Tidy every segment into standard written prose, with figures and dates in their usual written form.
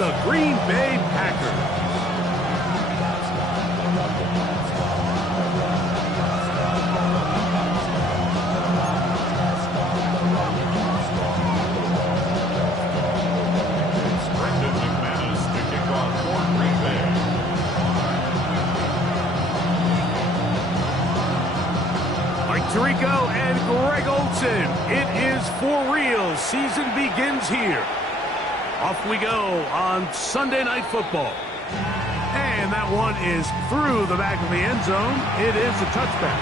the Green Bay Packers. Tirico and Greg Olsen. It is for real. Season begins here. Off we go on Sunday Night Football. And that one is through the back of the end zone. It is a touchback.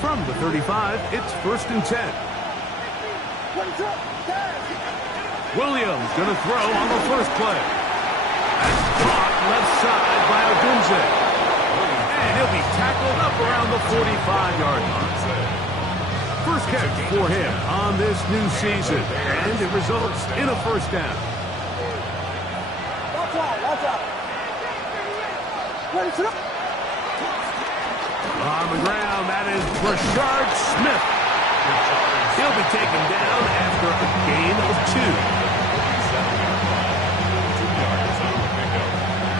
From the 35, it's 1st and 10. Williams going to throw on the first play. That's caught left side by Odunze. And he'll be tackled up around the 45-yard line. First catch for him on this new season. And it results in a first down. On the ground, that is Rashard Smith. He'll be taken down after a gain of 2.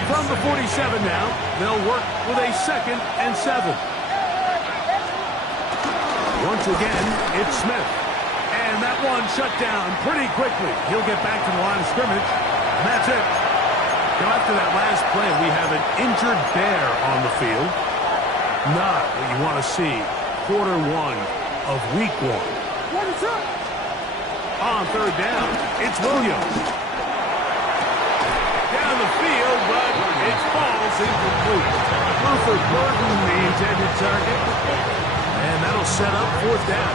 From the 47 now, they'll work with a 2nd and 7. Once again, it's Smith. And that one shut down pretty quickly. He'll get back to the line of scrimmage. And that's it. Now, after that last play, we have an injured bear on the field. Not what you want to see quarter 1 of week 1. On 3rd down, it's Williams. Down the field, but it falls incomplete. Luther Burden, the intended target. And that'll set up 4th down.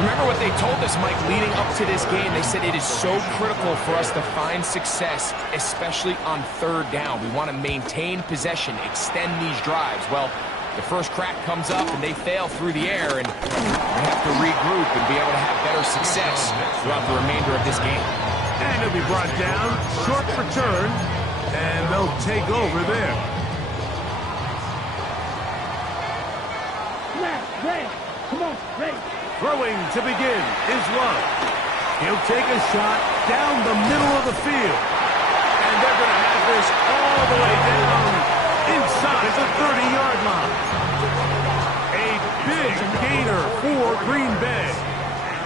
Remember what they told us, Mike, leading up to this game. They said it is so critical for us to find success, especially on 3rd down. We want to maintain possession, extend these drives. Well, the first crack comes up and they fail through the air, and we have to regroup and be able to have better success throughout the remainder of this game. And he'll be brought down, short return, and they'll take over there. Throwing to begin is Love. He'll take a shot down the middle of the field. And they're going to have this all the way down inside the 30-yard line. A big gainer for Green Bay.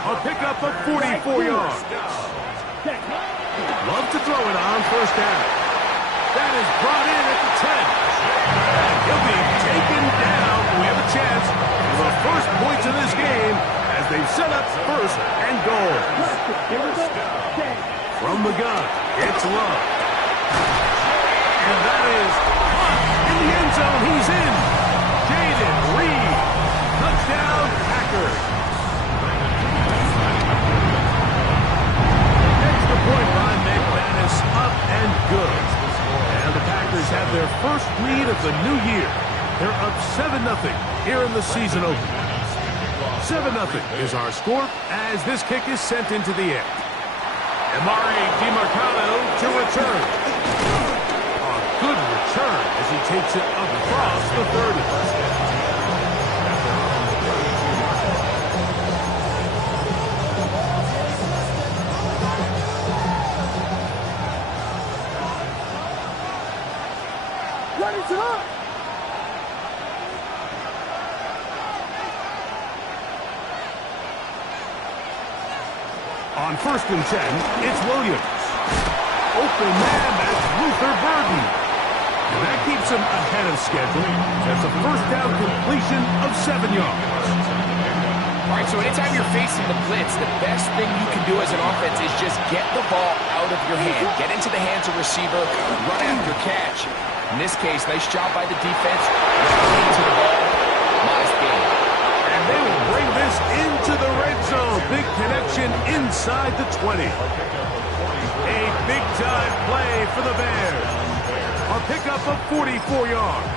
A pickup of 44 yards. Love to throw it on 1st down. That is brought in at the 10. And he'll be taken down. We have a chance for the first points of this game as they set up 1st and goal. From the gun, it's Love. And that is caught in the end zone. He's in. Jaden Reed. Touchdown, Packers. Extra point by McManus, up and good. And the Packers have their first lead of the new year. They're up 7-0 here in the season opener. 7-0 is our score as this kick is sent into the air. Amari DiMarcano to return. A good return as he takes it across the 30. On 1st and 10, it's Williams. Open man, that's Luther Burden. And that keeps him ahead of schedule. That's a 1st down completion of 7 yards. All right, so anytime you're facing the blitz, the best thing you can do as an offense is just get the ball out of your hand. Get into the hands of receiver, run after catch. In this case, nice job by the defense. Into the ball, modest gain. And they will bring this into the red zone. Big connection inside the 20. A big-time play for the Bears. A pickup of 44 yards.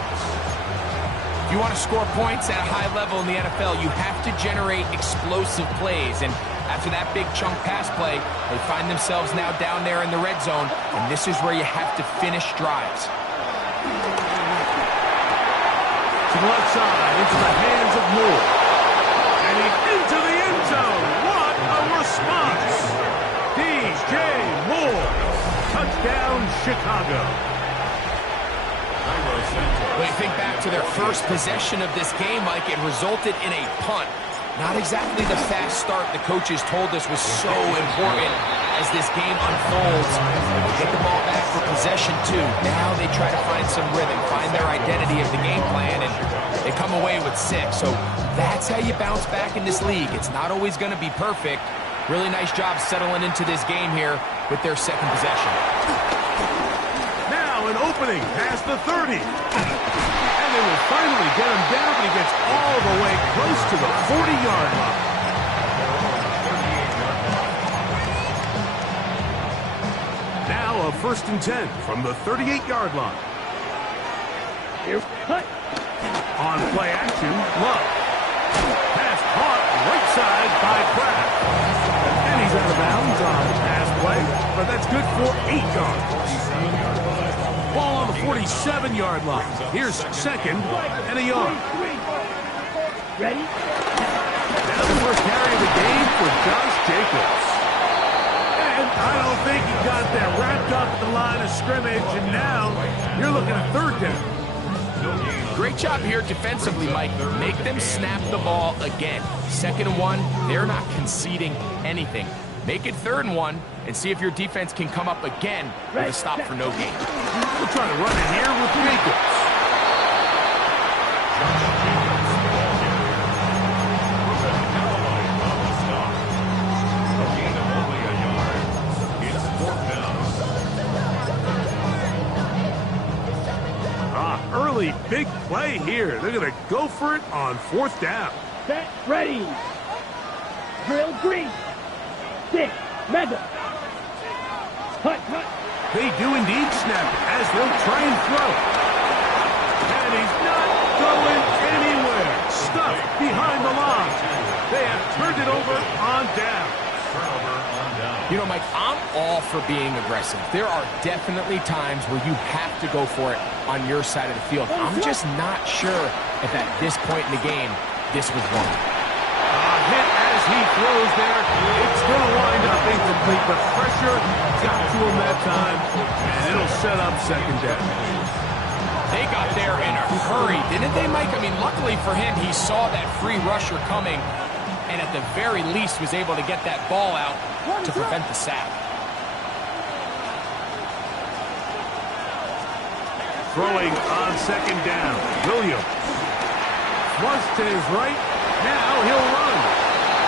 If you want to score points at a high level in the NFL, you have to generate explosive plays. And after that big chunk pass play, they find themselves now down there in the red zone. And this is where you have to finish drives. To the left side, into the hands of Moore. first possession of this game, Mike, it resulted in a punt. Not exactly the fast start the coaches told us was so important as this game unfolds. They get the ball back for possession two. Now they try to find some rhythm, find their identity of the game plan, and they come away with 6. So that's how you bounce back in this league. It's not always going to be perfect. Really nice job settling into this game here with their second possession. Now an opening past the 30. And they will finally get him down, but he gets all the way close to the 40-yard line. Now a 1st and 10 from the 38-yard line. Here's cut. On play action, Love. Pass caught right side by Kraft. And he's out of bounds on the pass play, but that's good for 8 yards. Ball on the 47-yard line. Here's 2nd and a yard. Ready? Now the first carry of the game for Josh Jacobs. And I don't think he got that wrapped up at the line of scrimmage, and now you're looking at 3rd down. Great job here defensively, Mike. Make them snap the ball again. 2nd and 1, they're not conceding anything. Make it 3rd and 1, and see if your defense can come up again with a stop for no gain. We'll try to run it here with Jacobs. Early big play here. They're going to go for it on 4th down. Set, ready. Drill green. 6, mega. Cut. They do indeed snap it as they'll try and throw. And he's not going anywhere. Stuffed behind the line. They have turned it over on down. You know, Mike, I'm all for being aggressive. There are definitely times where you have to go for it on your side of the field. I'm just not sure if at this point in the game, this was one. Hit as he throws there. It's going to wind up incomplete. The pressure got to him that time, and it'll set up 2nd down. They got there in a hurry, didn't they, Mike? I mean, luckily for him, he saw that free rusher coming, and at the very least was able to get that ball out to prevent the sack. Throwing on 2nd down. Williams. Flush to his right. Now he'll run.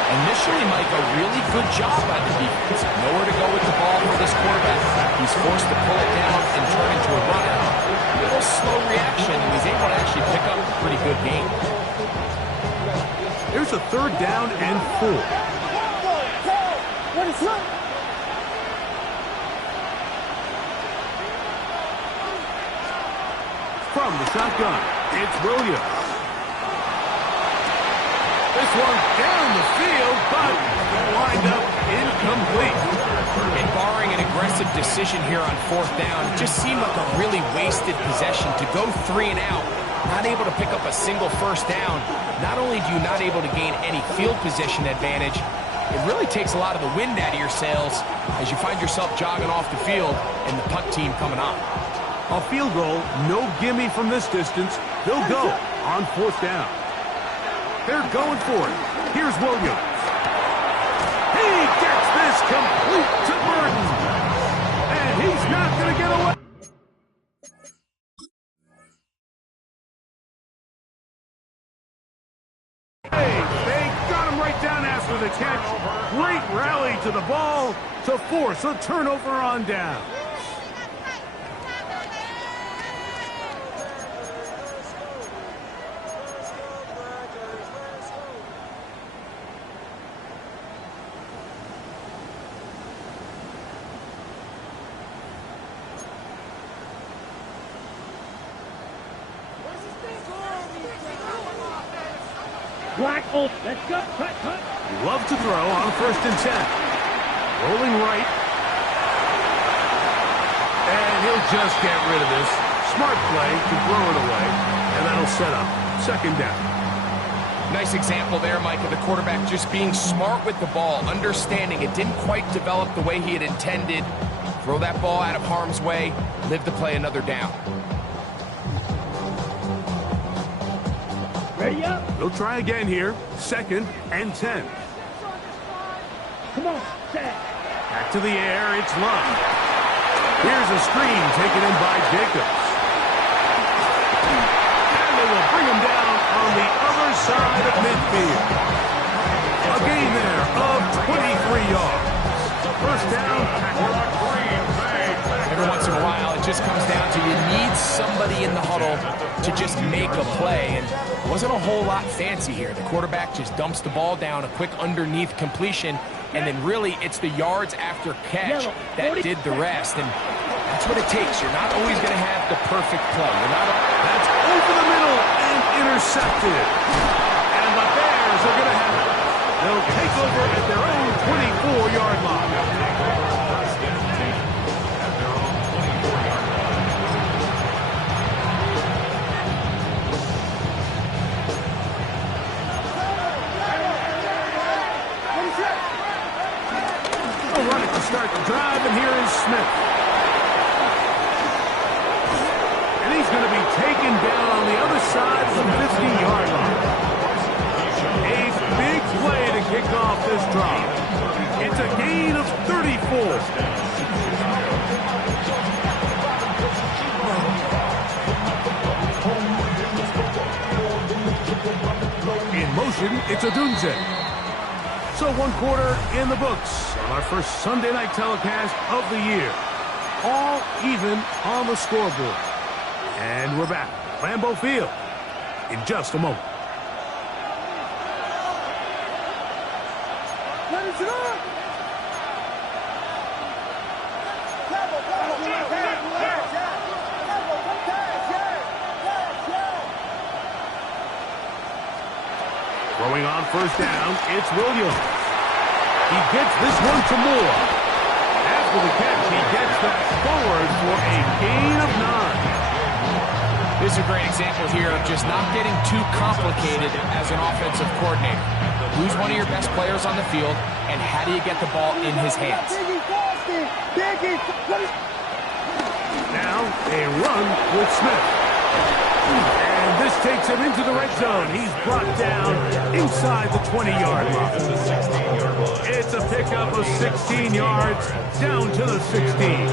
Initially, Mike, a really good job by the defense. Nowhere to go with the ball for this quarterback. He's forced to pull it down and turn into a run out. A little slow reaction, and he's able to actually pick up a pretty good gain. Here's a 3rd down and 4. What is up? From the shotgun, it's Williams. This one down the field, but wind up incomplete. And barring an aggressive decision here on 4th down, it just seemed like a really wasted possession to go 3 and out. Not able to pick up a single 1st down. Not only do you not able to gain any field position advantage, it really takes a lot of the wind out of your sails as you find yourself jogging off the field and the punt team coming on. A field goal, no gimme from this distance. They'll go on 4th down. They're going for it. Here's Williams. He gets this complete to Burton. And he's not going to get away. They got him right down after the catch. Great rally to the ball to force a turnover on down. Black Oak, let's go. Cut. Love to throw on 1st and 10. Rolling right. And he'll just get rid of this. Smart play to throw it away. And that'll set up 2nd down. Nice example there, Mike, of the quarterback just being smart with the ball, understanding it didn't quite develop the way he had intended. Throw that ball out of harm's way, live to play another down. Ready up. They'll try again here. 2nd and 10. Come on, set. Back to the air. It's Love. Here's a screen taken in by Jacobs. And they will bring him down on the other side of midfield. A gain there of 23 yards. First down. Every once in a while, it just comes down to you need somebody in the huddle to just make a play. And it wasn't a whole lot fancy here. The quarterback just dumps the ball down, a quick underneath completion, and then really it's the yards after catch that did the rest. And that's what it takes. You're not always going to have the perfect play. That's over the middle and intercepted. And the Bears are going to have it. They'll take over at their own 24-yard line. They'll run it to start the drive, and here is Smith. And he's going to be taken down on the other side of the 50-yard line. A big play to kick off this drive. It's a gain of 34. In motion, it's Odunze. So 1 quarter in the books on our first Sunday night telecast of the year. All even on the scoreboard. And we're back at Lambeau Field in just a moment. Throwing on first down, it's Williams. He gets this one to Moore. After the catch, he gets that forward for a gain of 9. This is a great example here of just not getting too complicated as an offensive coordinator. Who's one of your best players on the field, and how do you get the ball in his hands? Now a run with Smith. And this takes him into the red zone. He's brought down inside the 20-yard line. It's a pickup of 16 yards down to the 16.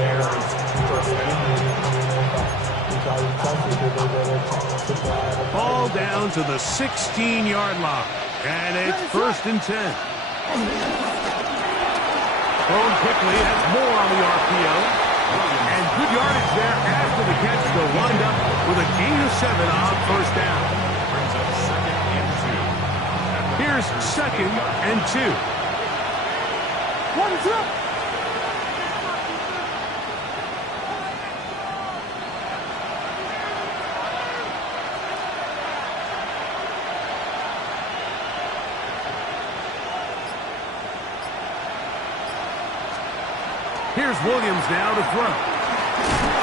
Ball down to the 16-yard line. And it's 1st and 10. Thrown quickly. That's more on the RPO. And good yardage there after the catch. They'll wind up with a gain of 7 on first down. Here's 2nd and 2. Here's Williams now to throw.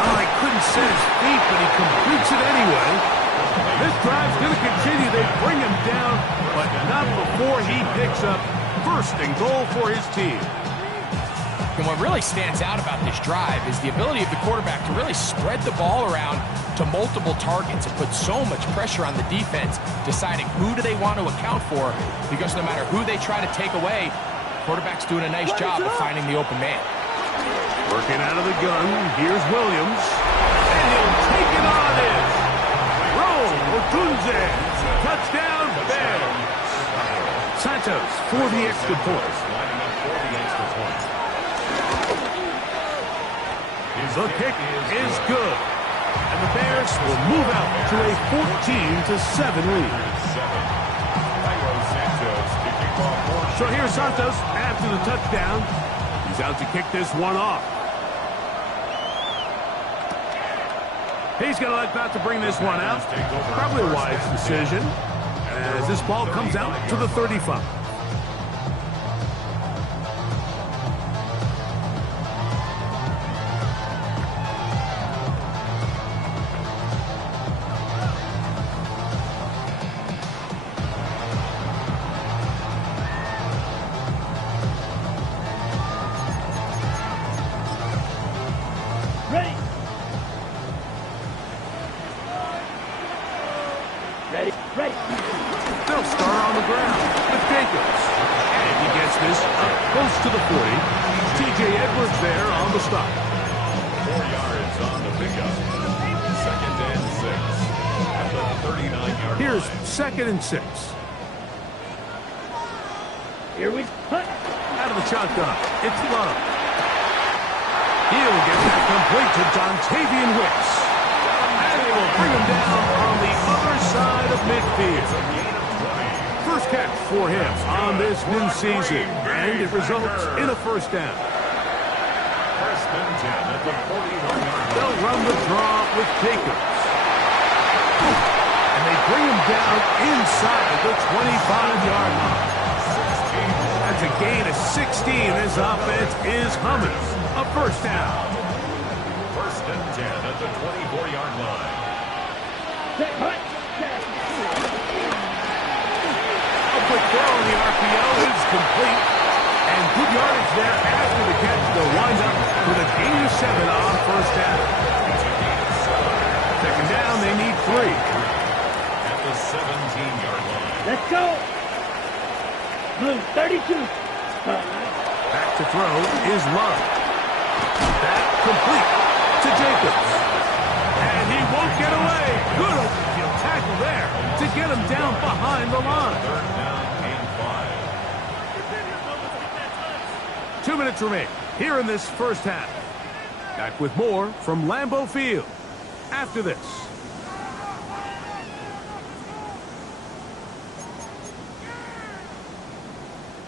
Oh, he couldn't set his feet, but he completes it anyway. This drive's going to continue. They bring him down, but not before he picks up 1st and goal for his team. And what really stands out about this drive is the ability of the quarterback to really spread the ball around to multiple targets and put so much pressure on the defense, deciding who do they want to account for, because no matter who they try to take away, the quarterback's doing a nice job of finding the open man. Working out of the gun, here's Williams. And he'll take it on in. Roll, Odunze. Touchdown, Bears. Santos for the extra point. The kick is good. And the Bears will move out to a 14-7 lead. So here's Santos after the touchdown. He's out to kick this one off. He's going to let about to bring this one out. Probably a wise decision as this ball comes out to the 35. Ready. Jacobs. And he gets this up close to the 40. T.J. Edwards there on the stop. 4 yards on the pickup. 2nd and 6. At the 39-yard line. Here's 2nd and 6. Here we hunt. Out of the shotgun, it's Love. He'll get that complete to Dontavian Wicks. And they will bring him down on the other side of midfield. First catch for him on this new season, and it results in a first down. First and 10 at the 41-yard line. They'll run the draw with Jacobs. And they bring him down inside the 25-yard line. That's a gain of 16. This offense is humming. A first down. First and 10 at the 24-yard line. Set, hunt. A quick throw on the RPO is complete. And good yardage there after the catch. They'll wind up with a gain of 7 on first down. Second down, they need 3. At the 17-yard line. Let's go. Blue 32. Back to throw is Love. That complete to Jacobs. And he won't get away. Good open field tackle there to get him down behind the line. 3rd down and 5. 2 minutes remain here in this first half. Back with more from Lambeau Field after this.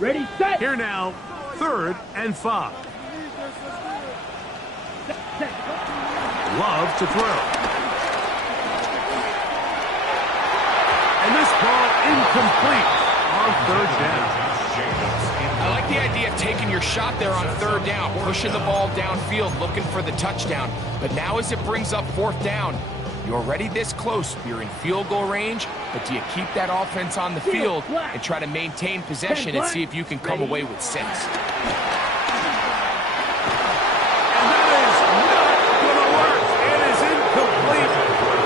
Ready, set. Here now, 3rd and 5. Set. Love to throw. And this ball incomplete on 3rd down. I like the idea of taking your shot there on 3rd down, pushing the ball downfield, looking for the touchdown. But now as it brings up 4th down, you're already this close. You're in field goal range, but do you keep that offense on the field and try to maintain possession and see if you can come away with 6? And that is not going to work. It is incomplete.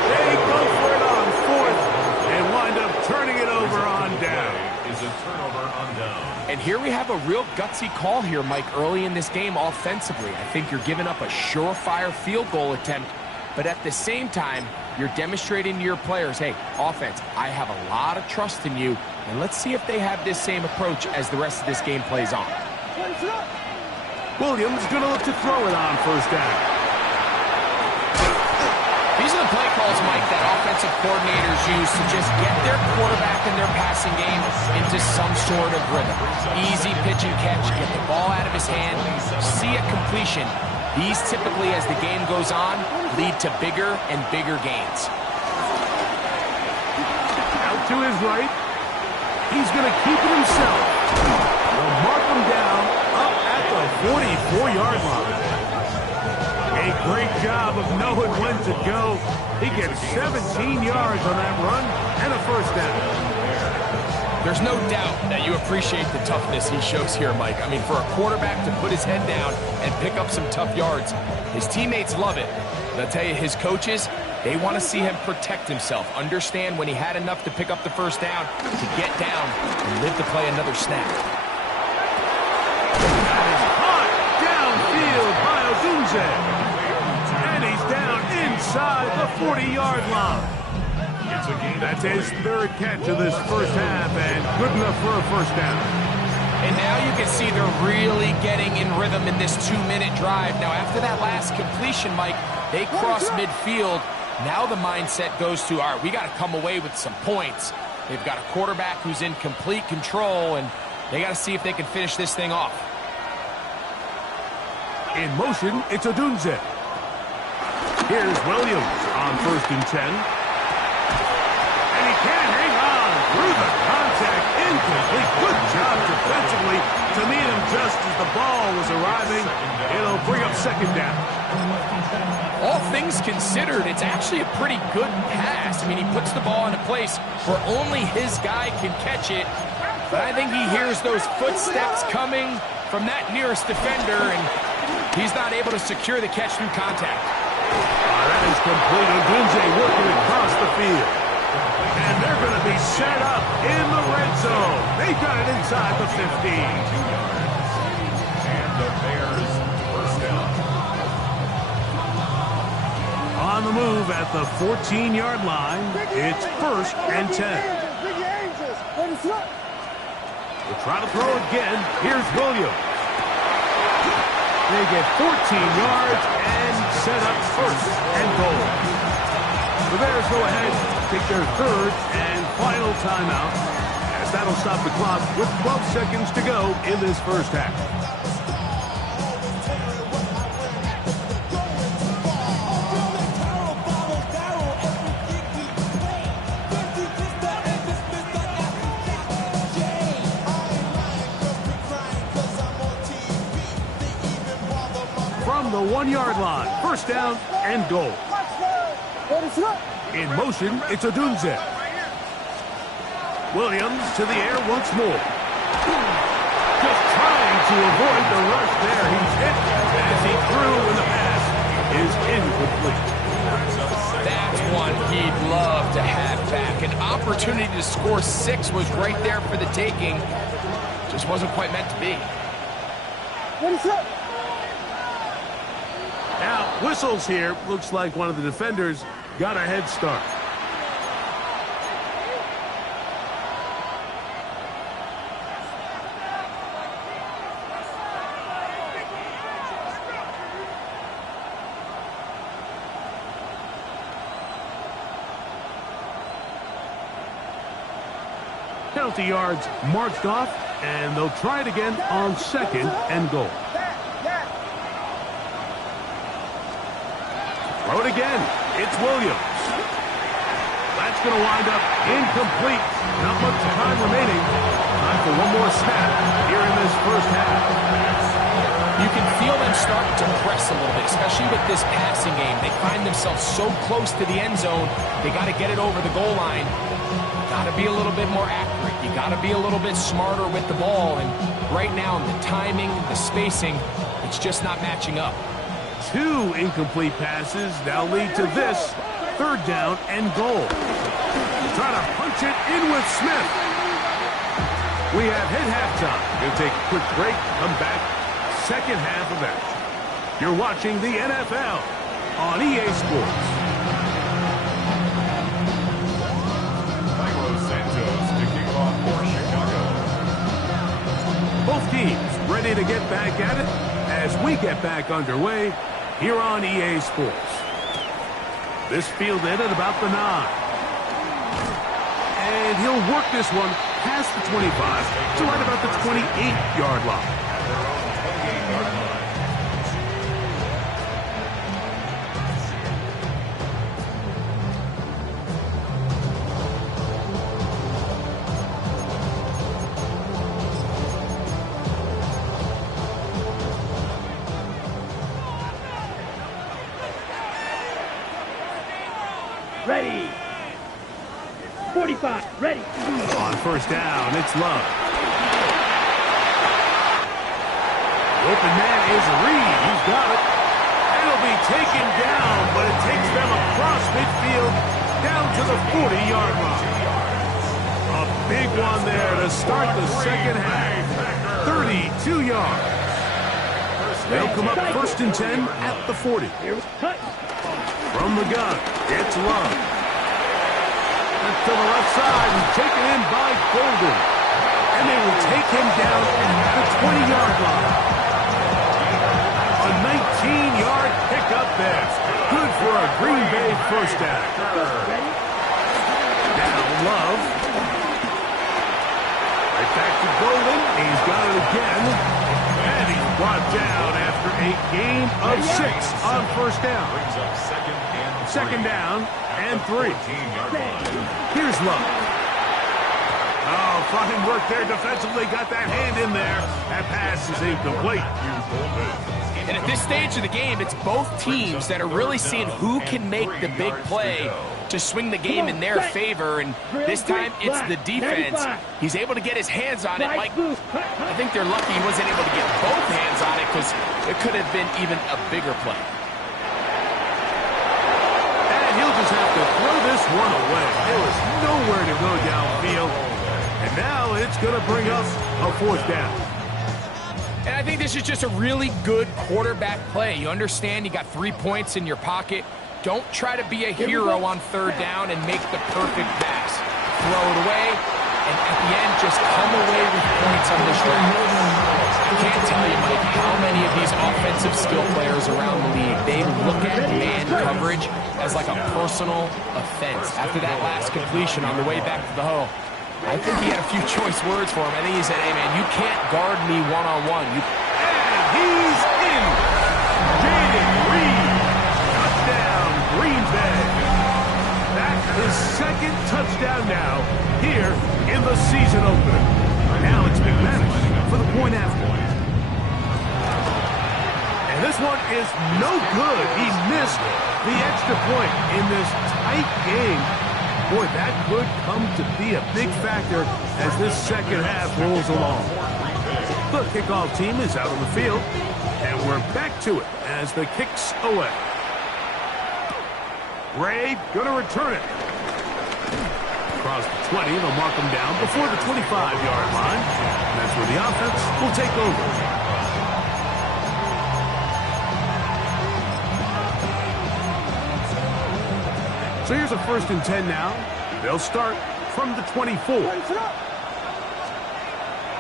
They go for it on 4th and wind up turning it over on down. Is a turnover on down. And here we have a real gutsy call here, Mike, early in this game offensively. I think you're giving up a surefire field goal attempt, but at the same time, you're demonstrating to your players, hey, offense, I have a lot of trust in you, and let's see if they have this same approach as the rest of this game plays on. Williams going to look to throw it on first down. These are the play calls, Mike, that offensive coordinators use to just get their quarterback and their passing game into some sort of rhythm. Easy pitch and catch, get the ball out of his hand, see a completion. These typically, as the game goes on, lead to bigger and bigger gains. Out to his right. He's going to keep it himself. They'll mark him down up at the 44-yard line. A great job of knowing when to go. He gets 17 yards on that run and a first down. There's no doubt that you appreciate the toughness he shows here, Mike. I mean, for a quarterback to put his head down and pick up some tough yards, his teammates love it. And I'll tell you, his coaches, they want to see him protect himself, understand when he had enough to pick up the first down, to get down and live to play another snap. That is hot downfield by Odunze. And he's down inside the 40-yard line. That's his 3rd catch of this first half, and good enough for a first down. And now you can see they're really getting in rhythm in this 2-minute drive. Now, after that last completion, Mike, they cross midfield. Now the mindset goes to, all right, we got to come away with some points. They've got a quarterback who's in complete control, and they got to see if they can finish this thing off. In motion, it's Odunze. Here's Williams on 1st and 10. Can hang on through the contact, incomplete. Good job defensively to meet him just as the ball was arriving. It'll bring up 2nd down. All things considered, it's actually a pretty good pass. I mean, he puts the ball in a place where only his guy can catch it. But I think he hears those footsteps coming from that nearest defender, and he's not able to secure the catch through contact. That is complete. Odunze working across the field. And they're going to be set up in the red zone. They've got it inside the 15. 2 yards. And the Bears first down. On the move at the 14-yard line, it's 1st and 10. We'll try to throw again. Here's Williams. They get 14 yards and set up 1st and goal. The Bears go ahead, take their 3rd and final timeout, as that'll stop the clock with 12 seconds to go in this first half. From the 1-yard line, 1st down and goal. In motion, it's Odunze. Williams to the air once more. Just trying to avoid the rush there. He's hit as he threw, and the pass is incomplete. That's one he'd love to have back. An opportunity to score 6 was right there for the taking. Just wasn't quite meant to be. Now, whistles here. Looks like one of the defenders got a head start. Penalty yards marched off, and they'll try it again on 2nd and goal. Throw it again. It's Williams. That's going to wind up incomplete. Not much time remaining. Time for one more snap here in this first half. You can feel them starting to press a little bit, especially with this passing game. They find themselves so close to the end zone, they got to get it over the goal line. Got to be a little bit more accurate. You got to be a little bit smarter with the ball. And right now, the timing, the spacing, it's just not matching up. 2 incomplete passes now lead to this 3rd down and goal. Try to punch it in with Smith. We have hit halftime. Going to take a quick break. Come back. Second half of action. You're watching the NFL on EA Sports. Santos to kick off for Chicago. Both teams ready to get back at it as we get back underway here on EA Sports. This fielded at about the 9. And he'll work this one past the 25 to right about the 28-yard line. Ready. 45. Ready. On 1st down, it's Love. The open man is Reed. He's got it. And he'll be taken down, but it takes them across midfield down to the 40-yard line. A big one there to start the second half. 32 yards. They'll come up 1st and 10 at the 40. From the gun, it's Love. That's to the left side and taken in by Golden. And they will take him down at the 20-yard line. A 19-yard pickup there. Good for a Green Bay first down. Now Love. Right back to Golden. He's got it again. And he's brought down after a gain of 6 on 1st down. Brings up 2nd down and 3. Here's Love. Oh, fine work there defensively. Got that hand in there. That pass is incomplete. And at this stage of the game, it's both teams that are really seeing who can make the big play to swing the game in their favor. And this time, it's the defense. He's able to get his hands on it. Mike, I think they're lucky he wasn't able to get both hands on it because it could have been even a bigger play. And he'll just have to throw this one away. There was nowhere to go downfield. And now it's going to bring up a 4th down. And I think this is just a really good quarterback play. You understand you got 3 points in your pocket. Don't try to be a hero on 3rd down and make the perfect pass. Throw it away, and at the end, just come away with points on this drive. I can't tell you, Mike, how many of these offensive skill players around the league, they look at man coverage as like a personal offense. After that last completion on the way back to the huddle, I think he had a few choice words for him. I think he said, hey, man, you can't guard me one-on-one. And he's in. Jaden Reed. Touchdown, Green Bay. That's his 2nd touchdown now here in the season opener. Alex McManus for the point after. And this one is no good. He missed the extra point in this tight game. Boy, that could come to be a big factor as this 2nd half rolls along. The kickoff team is out on the field, and we're back to it as the kick's away. Ray going to return it. Across the 20, they'll mark him down before the 25-yard line. And that's where the offense will take over. So here's a 1st and 10 now. They'll start from the 24.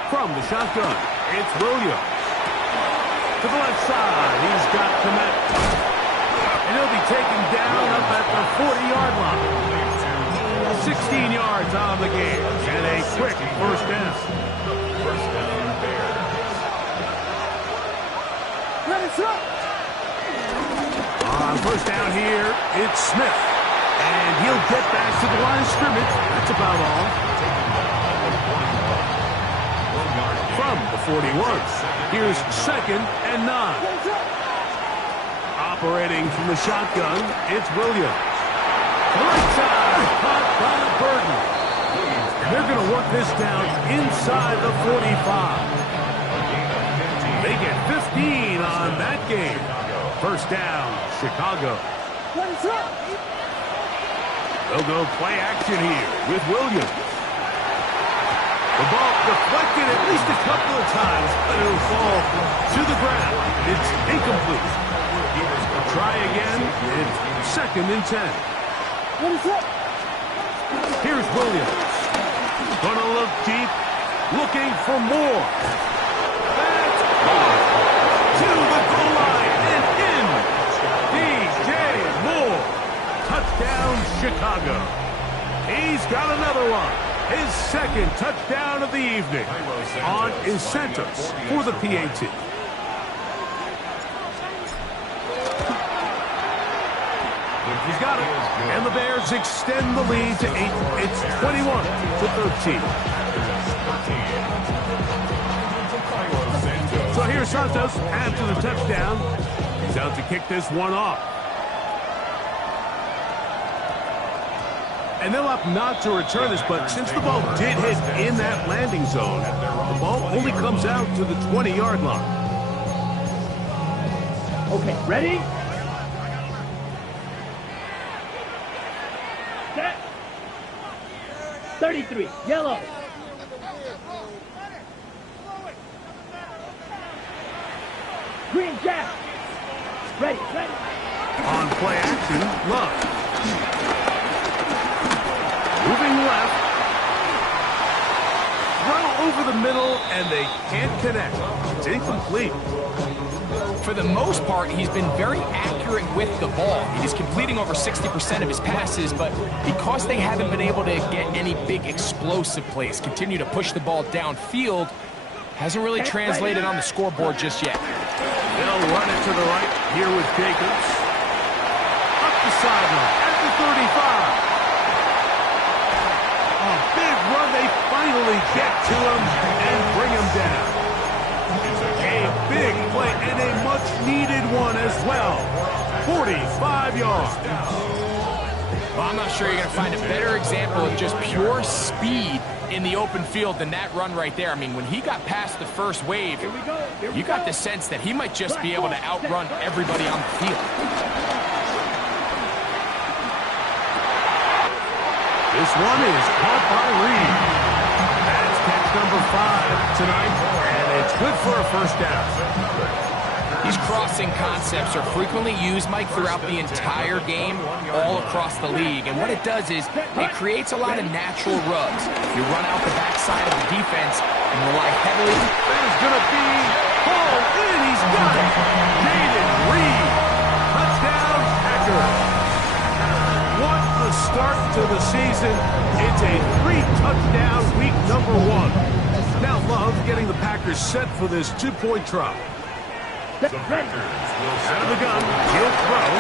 From the shotgun, it's Williams. To the left side, he's got Komet. And he'll be taken down up at the 40-yard line. 16 yards on the game. And a quick 1st down. On 1st down here, it's Smith. And he'll get back to the line of scrimmage. That's about all. From the 41, here's 2nd and 9. Operating from the shotgun, it's Williams. Right side, caught by Burton. And they're going to work this down inside the 45. They get 15 on that game. 1st down, Chicago. They'll go play action here with Williams. The ball deflected at least a couple of times, but it'll fall to the ground. It's incomplete. Try again. It's 2nd and 10. Here's Williams. Gonna look deep, looking for more. That's caught to the goal line and in. DJ Moore. Touchdown, Chicago. He's got another one. His 2nd touchdown of the evening on incentives for the PAT. He's got it. And the Bears extend the lead to 8. It's 21-13. So here's Santos after the touchdown. He's out to kick this one off. And they'll opt not to return this, but since the ball did hit in that landing zone, the ball only comes out to the 20-yard line. Okay, ready? Set. 33, yellow. Green jack. Ready, ready. On play action, Love. Moving left. Throw over the middle, and they can't connect. It's incomplete. For the most part, he's been very accurate with the ball. He's completing over 60% of his passes, but because they haven't been able to get any big explosive plays, continue to push the ball downfield, hasn't really translated on the scoreboard just yet. They'll run it to the right here with Jacobs. Up the sideline at the 35. A big run. They finally get to him and bring him down. A big play and a much-needed one as well. 45 yards. Well, I'm not sure you're going to find a better example of just pure speed in the open field than that run right there. I mean, when he got past the first wave, you got the sense that he might just be able to outrun everybody on the field. This one is caught by Reed. number 5 tonight, and it's good for a first down. These crossing concepts are frequently used, Mike, throughout the entire game, all across the league. And what it does is it creates a lot of natural rubs. You run out the backside of the defense and rely heavily. That is going to be hauled in. He's got it. Jaden Reed. Touchdown, Packers. What a start to the season. It's a 3-touchdown week number 1. Now Love getting the Packers set for this 2-point try. The Packers will Out of the gun, he'll throw.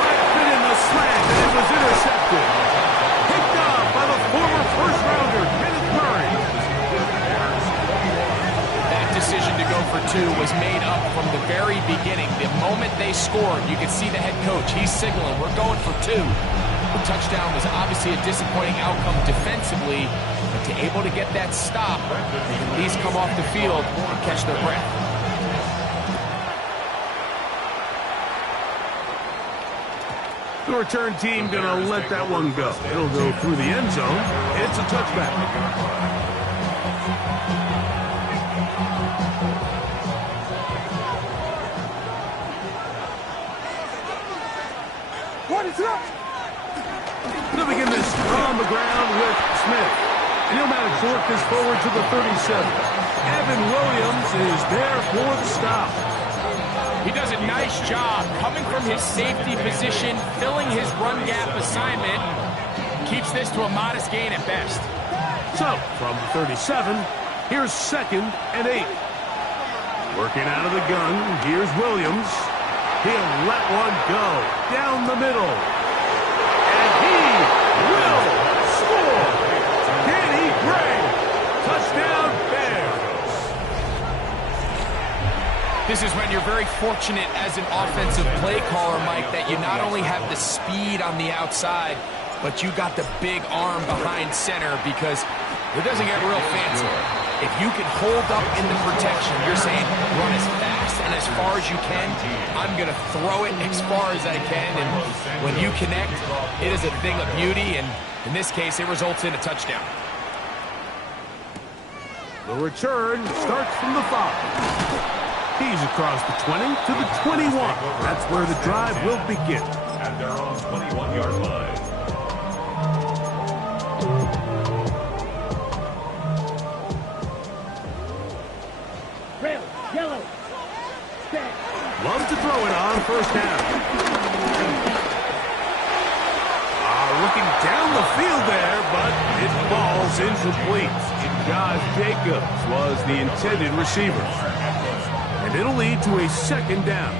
Try to fit in the slant, and it was intercepted. Picked up by the former first-rounder, Kenneth Murray. That decision to go for 2 was made up from the very beginning. The moment they scored, you could see the head coach. He's signaling, we're going for 2. The touchdown was obviously a disappointing outcome defensively, but to able to get that stop, they can at least come off the field and catch their breath. The return team going to let that one go. It'll go through the end zone. It's a touchback. What is up? They'll begin this on the ground with Smith. And he'll manage to work this forward to the 37. Evan Williams is there for the stop. He does a nice job coming from his safety position, filling his run gap assignment, keeps this to a modest gain at best. So, from the 37, here's 2nd and 8. Working out of the gun, here's Williams. He'll let one go down the middle. And he will score. Danny Gray, touchdown Bears. This is when you're very fortunate as an offensive play caller, Mike, that you not only have the speed on the outside, but you got the big arm behind center, because it doesn't get real fancy. If you can hold up in the protection, you're saying run as fast and as far as you can. I'm going to throw it as far as I can, and when you connect, it is a thing of beauty, and in this case, it results in a touchdown. The return starts from the 5. He's across the 20 to the 21. That's where the drive will begin. at their own 21-yard line. Red, yellow, set. Love to throw it on first down. Looking down the field there, but it falls incomplete. Josh Jacobs was the intended receiver. And it'll lead to a second down.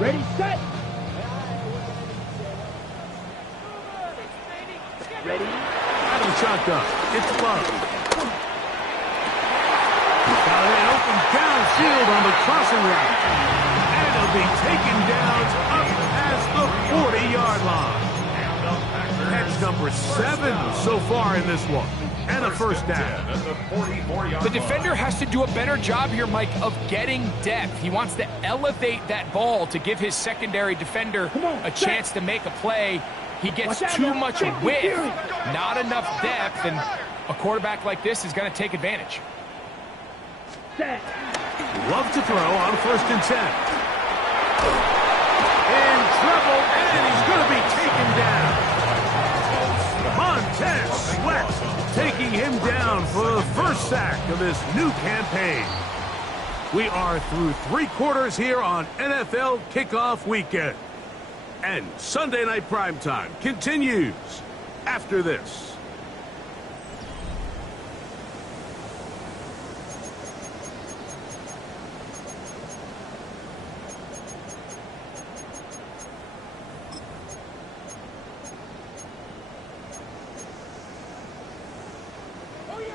Ready, set. Ready. Out of the shotgun. It's Love. Got an open downfield on the crossing route. And it'll be taken down up past the 40-yard line. Catch number 7 so far in this one. And a first down. The defender has to do a better job here, Mike, of getting depth. He wants to elevate that ball to give his secondary defender a chance to make a play. He gets too much width, not enough depth, and a quarterback like this is going to take advantage. Set. Love to throw on 1st and 10. In trouble, and he's going to be taken down. Montez Sweat taking him down for the first sack of this new campaign. We are through 3 quarters here on NFL Kickoff Weekend. And Sunday Night Primetime continues after this.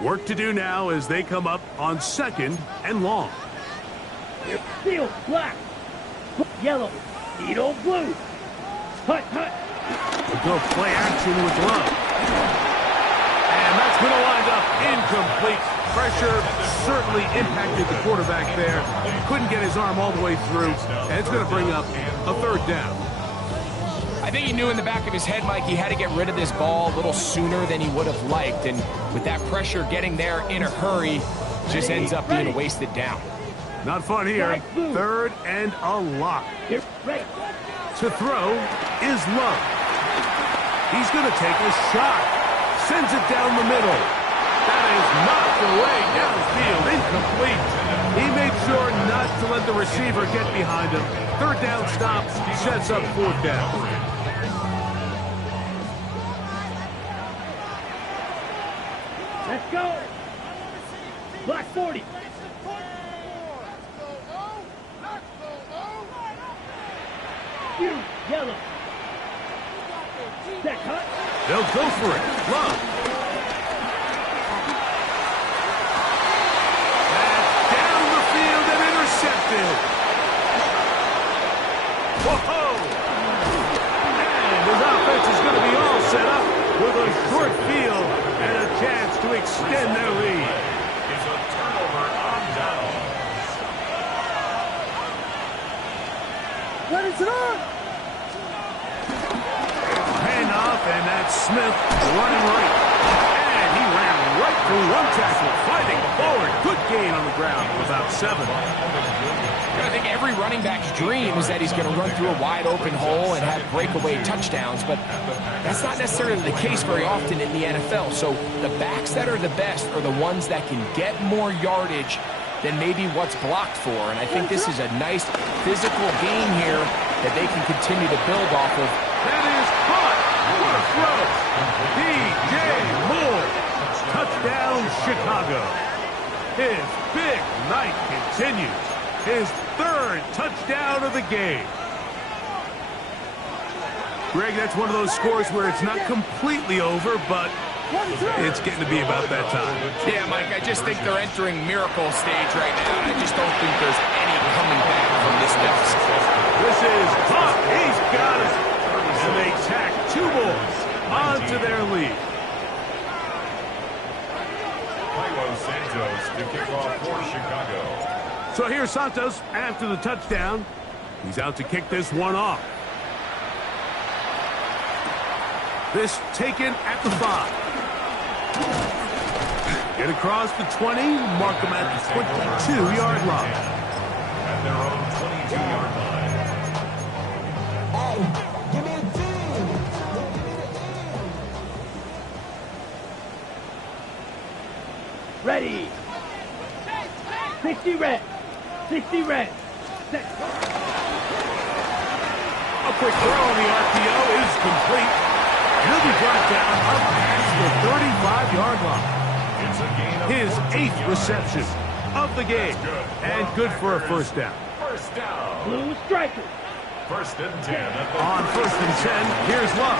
Work to do now as they come up on 2nd and long. Field black. Yellow. Needle blue. Hut, hut. We'll go play action with Love. And that's going to wind up incomplete. Pressure certainly impacted the quarterback there. Couldn't get his arm all the way through. And it's going to bring up a 3rd down. I think he knew in the back of his head, Mike, he had to get rid of this ball a little sooner than he would have liked. And with that pressure getting there in a hurry, just ends up being a wasted down. Not fun here. Third and a lot. To throw is Love. He's going to take a shot. Sends it down the middle. That is knocked away downfield. Incomplete. He made sure not to let the receiver get behind him. Third down stop sets up fourth down. Let's go. Black 40. You, yellow. That cut. They'll go for it. Love. That's down the field and intercepted. Whoa! And his offense is going to be all set up with a short field and a chance to extend their lead. It's a turnover on downs. What is it on? Handoff, and that's Smith running right. And he ran right through one tackle, fighting forward. Good gain on the ground of about 7. I think every running back's dream is that he's going to run through a wide open hole and have breakaway touchdowns, but that's not necessarily the case very often in the NFL. So the backs that are the best are the ones that can get more yardage than maybe what's blocked for. And I think this is a nice physical gain here that they can continue to build off of. That is caught. What a throw. D.J. Moore. Touchdown, Chicago. His big night continues. His third touchdown of the game. Greg, that's one of those scores where it's not completely over, but it's getting to be about that time. Yeah, Mike, I just think they're entering miracle stage right now, and I just don't think there's any coming back from this deficit. This is caught. He's got it. And they tack 2 more onto their lead. Santos to kick off for Chicago. So here's Santos after the touchdown. He's out to kick this one off. This taken at the 5. Get across the 20, mark them at the 22-yard line. At their own 22-yard line. Ready. 60 red. 60 red. Set. A quick throw on the RPO is complete. He'll be brought down up past the 35-yard line. It's a gain of His 14 8th yards. reception of the game. And good for a first down. First down. Blue striker. First and 10 at the On first and 10, here's Love.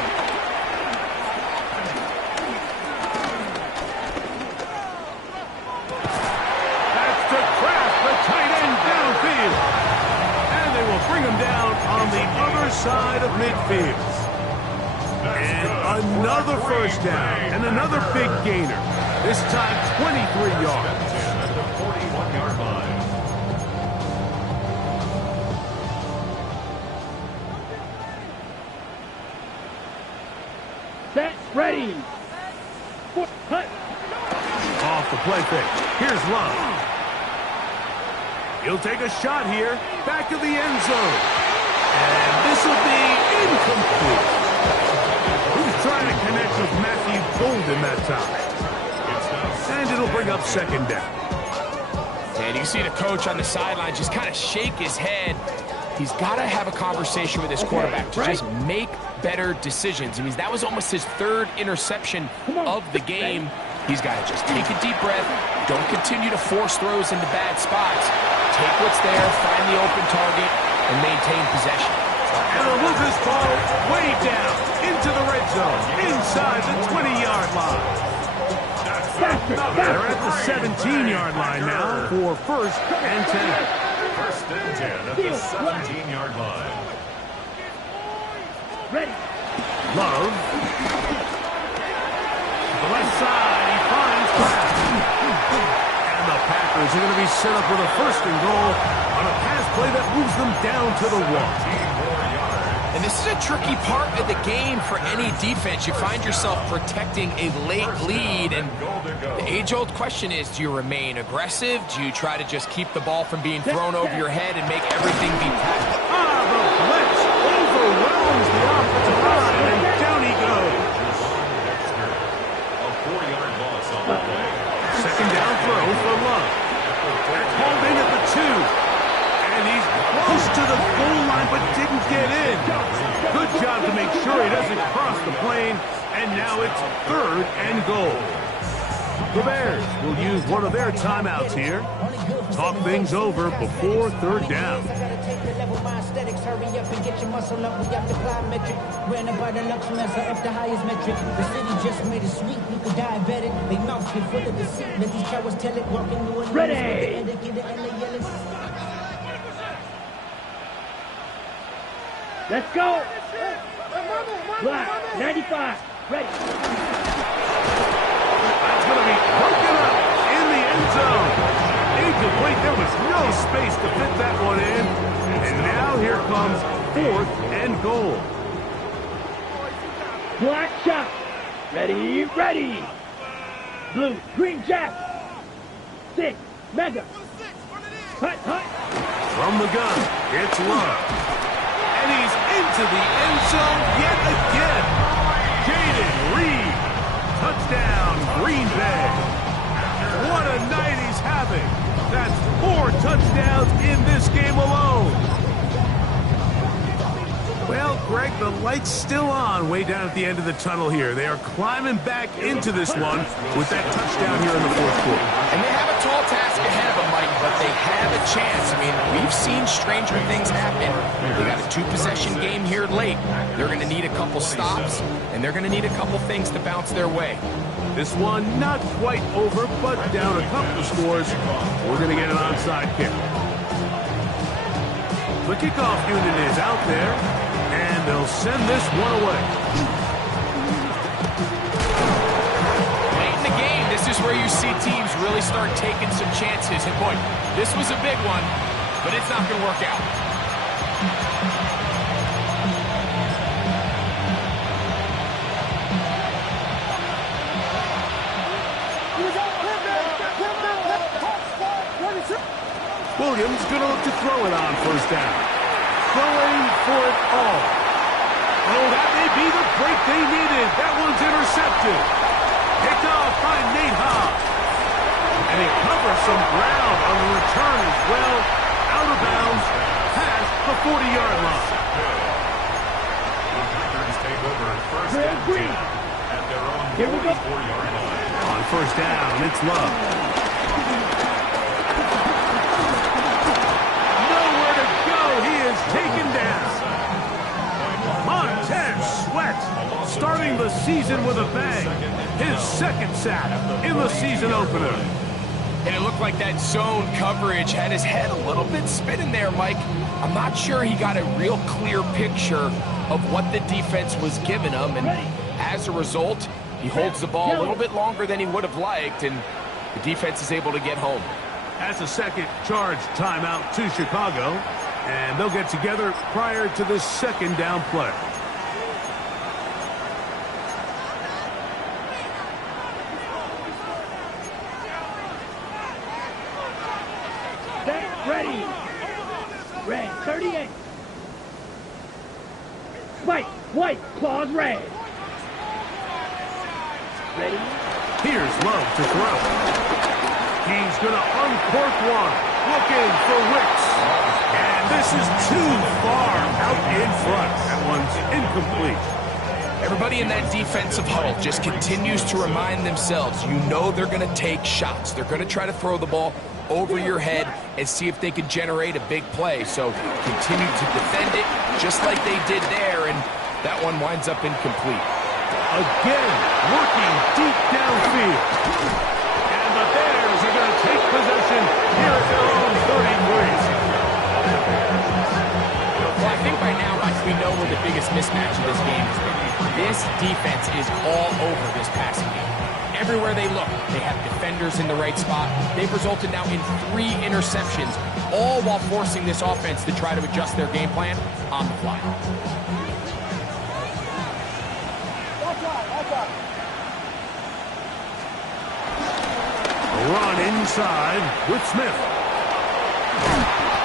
That's to Kraft, the tight end downfield. And they will bring him down on the other side of midfield. And another first down and another big gainer. This time 23 yards. 10 at the 41-yard line. Set. Ready. Hut. Off the play fake. Here's Love. He'll take a shot here. Back of the end zone. And this will be incomplete. He's trying to connect with Matthew Golden that time. And it'll bring up second down. And you see the coach on the sideline just kind of shake his head. He's got to have a conversation with his quarterback to just make better decisions. I mean, that was almost his 3rd interception of the game. He's got to just take a deep breath. Don't continue to force throws into bad spots. Take what's there, find the open target, and maintain possession. And they'll move this ball way down into the red zone, inside the 20-yard line. They're at the 17-yard line now for first and 10. First and 10 at the 17-yard line. Ready. Love. The left side, he finds Kraft. And the Packers are going to be set up with a first and goal on a pass play that moves them down to the 1. And this is a tricky part of the game for any defense. You find yourself protecting a late lead, and the age-old question is, do you remain aggressive? Do you try to just keep the ball from being thrown over your head and make everything be packed? The blitz overwhelms the offensive line, and down he goes. A 4-yard loss on the play. Second down throw for Love. That's hauled in at the 2. And he's close to the goal line, but didn't get in. Good job to make sure he doesn't cross the plane. And now it's 3rd and goal. The Bears will use one of their timeouts here. Talk things over before 3rd down. Ready. Let's go. Black, 95. Ready. That's going to be broken up in the end zone. Incomplete. There was no space to fit that one in. And now here comes 4th and goal. Black shot. Ready, ready. Blue, green jack. 6, mega. Hut, hut. From the gun, it's Love. And he's into the end zone yet again. Jaden Reed. Touchdown, Green Bay. What a night he's having. That's 4 touchdowns in this game alone. Well, Greg, the light's still on way down at the end of the tunnel here. They are climbing back into this one with that touchdown here in the 4th quarter. And they have a tall task ahead of them, Mike, but they have a chance. I mean, we've seen stranger things happen. They got a 2-possession game here late. They're going to need a couple stops, and they're going to need a couple things to bounce their way. This one not quite over, but down a couple of scores. We're going to get an onside kick. The kickoff unit is out there, and they'll send this one away. Late in the game, this is where you see teams really start taking some chances. And boy, this was a big one, but it's not going to work out. Williams going to look to throw it on 1st down. Going for it all. Oh, that may be the break they needed. That one's intercepted. Picked off by Nate Hobbs. And he covers some ground on the return as well. Out of bounds, past the 40-yard line. Packers take over 1st and 10 at their own 44-yard line. On 1st down, it's Love. Taken down. Montez Sweat starting the season with a bang. His 2nd sack in the season opener. And it looked like that zone coverage had his head a little bit spinning there, Mike. I'm not sure he got a real clear picture of what the defense was giving him. And as a result, he holds the ball a little bit longer than he would have liked, and the defense is able to get home. That's a second charge timeout to Chicago. And they'll get together prior to this 2nd down play. Ready. Red, 38. White, claws red. Ready. Here's Love to throw. He's going to uncork one. Looking for Wicks. And this is too far out in front. That one's incomplete. Everybody in that defensive huddle just continues to remind themselves, you know they're going to take shots. They're going to try to throw the ball over your head and see if they can generate a big play. So continue to defend it just like they did there, and that one winds up incomplete. Again, working deep downfield. And the Bears are going to take possession here at their own 33. Well, I think by now, Mike, we know where the biggest mismatch of this game has been. This defense is all over this passing game. Everywhere they look, they have defenders in the right spot. They've resulted now in 3 interceptions, all while forcing this offense to try to adjust their game plan on the fly. Run inside with Smith.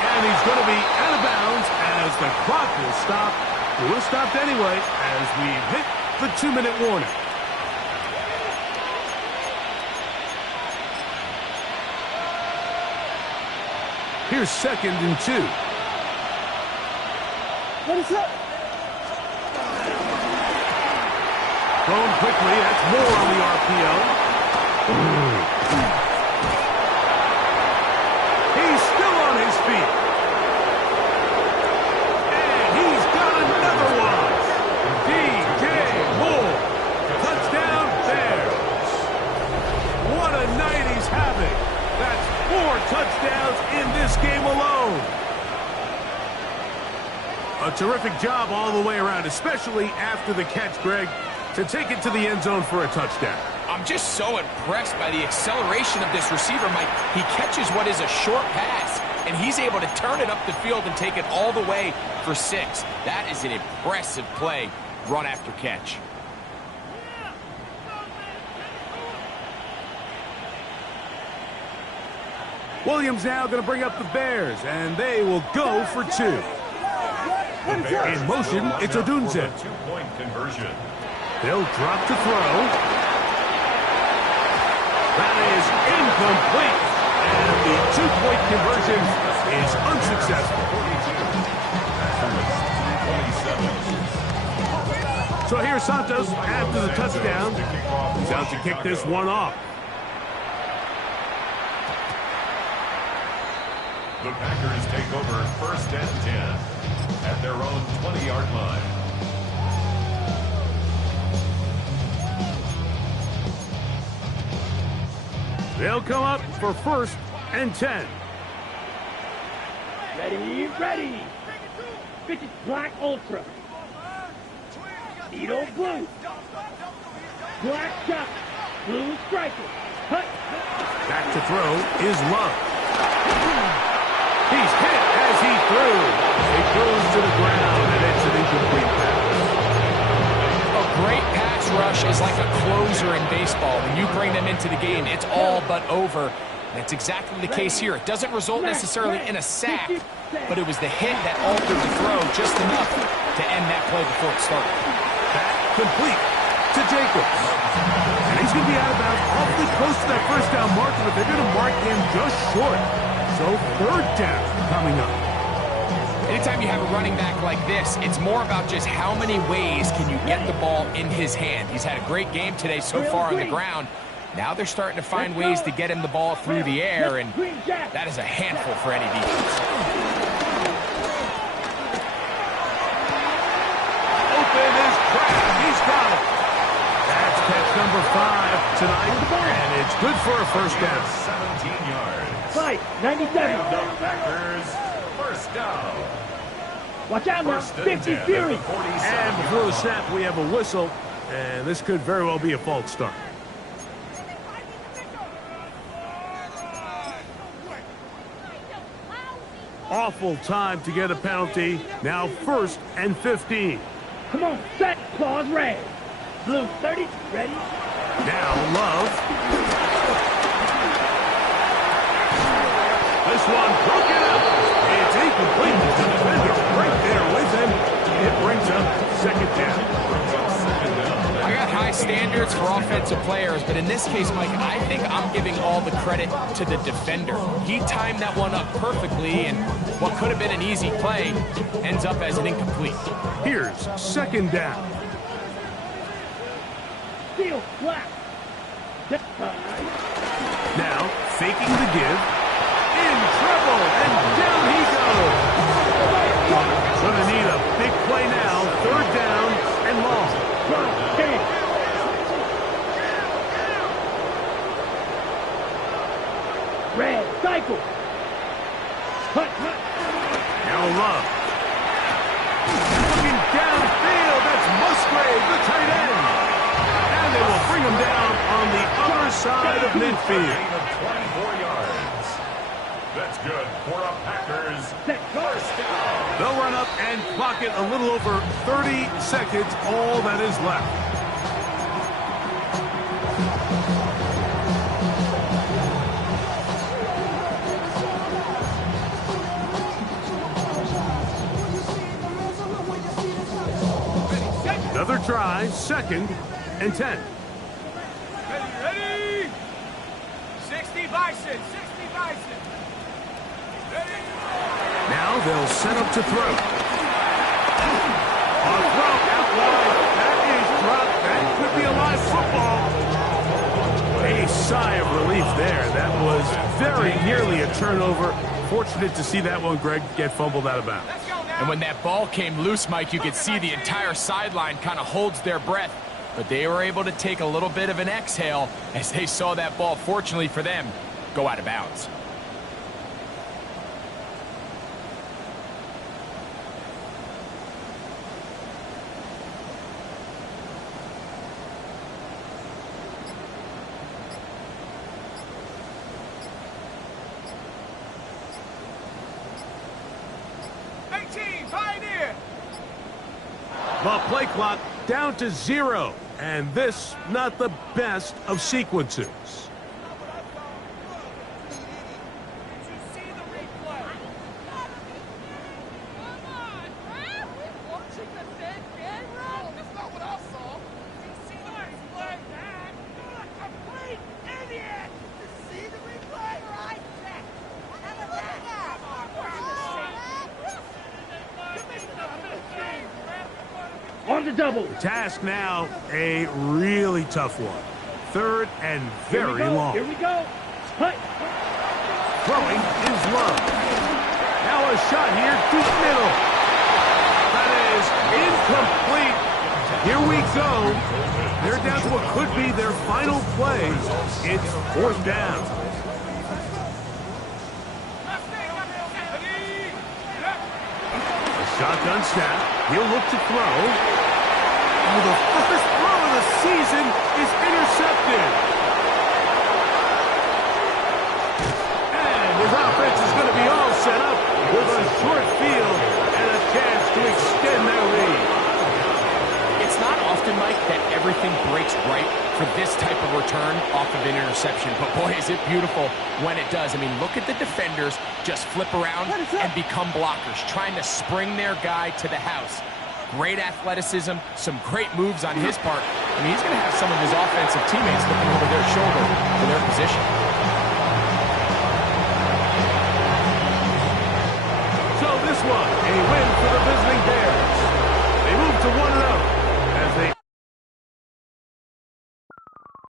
And he's going to be out of bounds as the clock will stop. It will stop anyway as we hit the 2-minute warning. Here's 2nd and 2. What is up? Thrown quickly. That's more on the RPO. He's still on his feet. And he's got another one. DJ Moore. Touchdown there. What a night he's having. That's 4 touchdowns in this game alone. A terrific job all the way around, especially after the catch, Greg, to take it to the end zone for a touchdown. I'm just so impressed by the acceleration of this receiver, Mike. He catches what is a short pass, and he's able to turn it up the field and take it all the way for 6. That is an impressive play, run after catch. Williams now going to bring up the Bears, and they will go for 2. In motion, it's Odunze. 2-point conversion. They'll drop to throw. That is incomplete. And the 2-point conversion is unsuccessful. So here's Santos after the touchdown. He's out to kick this one off. The Packers take over 1st and 10 at their own 20-yard line. They'll come up for 1st and 10. Ready, ready. This is Black Ultra. Edo Blue. Black Shot. Blue Striker. Hut. Back to throw is Love. He's hit as he threw. It goes to the ground, and it's an incomplete pass. A great pass rush is like a closer in baseball. When you bring them into the game, it's all but over. That's exactly the case here. It doesn't result necessarily in a sack, but it was the hit that altered the throw just enough to end that play before it started. Back complete to Jacobs. And he's going to be out of bounds awfully close to that 1st down marker, but they're going to mark him just short. So 3rd down coming up. Anytime you have a running back like this, it's more about just how many ways can you get the ball in his hand. He's had a great game today so far on the ground. Now they're starting to find ways to get him the ball through the air, and that is a handful for any defense. Open is Crab. He's got it. That's catch number 5 tonight, and it's good for a 1st down. 17 yards. Fight, 97. The Packers, 1st down. Watch out now, 50 Fury. And before the snap, we have a whistle, and this could very well be a false start. Awful time to get a penalty. Now 1st and 15. Come on, set, claws red. Blue 30, ready? Now Love. This one broken up. It's incomplete. The defender right there with him. It brings up 2nd down. I got high standards for offensive players, but in this case, Mike, I think I'm giving all the credit to the defender. He timed that one up perfectly, and what could have been an easy play ends up as an incomplete. Here's 2nd down. Steel, black. Now faking the give. In trouble, and down he goes. Gonna need a big play now. 3rd down and long. Red, cycle. Hut. Now Love. Looking downfield, that's Musgrave, the tight end. And they will bring him down on the other side of midfield. Gain of 24 yards. That's good for a Packers 1st down. They'll run up and clock it a little over 30 seconds, all that is left. try, 2nd and 10. Ready? 60 Bison, 60 Bison. Ready? Now they'll set up to throw. A throw out wide. That is dropped. That could be a live football. A sigh of relief there. That was very nearly a turnover. Fortunate to see that one, Greg, get fumbled out of bounds. And when that ball came loose, Mike, you could see the entire sideline kind of holds their breath. But they were able to take a little bit of an exhale as they saw that ball, fortunately for them, go out of bounds. The play clock down to 0. And this, not the best of sequences. On the double. Task now, a really tough one. 3rd and very long. Here we go. Hut. Throwing is Love. Now a shot here, deep middle. That is incomplete. Here we go. They're down to what could be their final play. It's 4th down. A shotgun snap. He'll look to throw. Oh, the first throw of the season is intercepted. And his offense is going to be all set up with a short field and a chance to extend their lead. It's not often, Mike, that everything breaks right for this type of return off of an interception. But boy, is it beautiful when it does. I mean, look at the defenders just flip around and become blockers, trying to spring their guy to the house. Great athleticism, some great moves on his part. I mean, he's going to have some of his offensive teammates looking over their shoulder for their position. So this one, a win for the visiting Bears.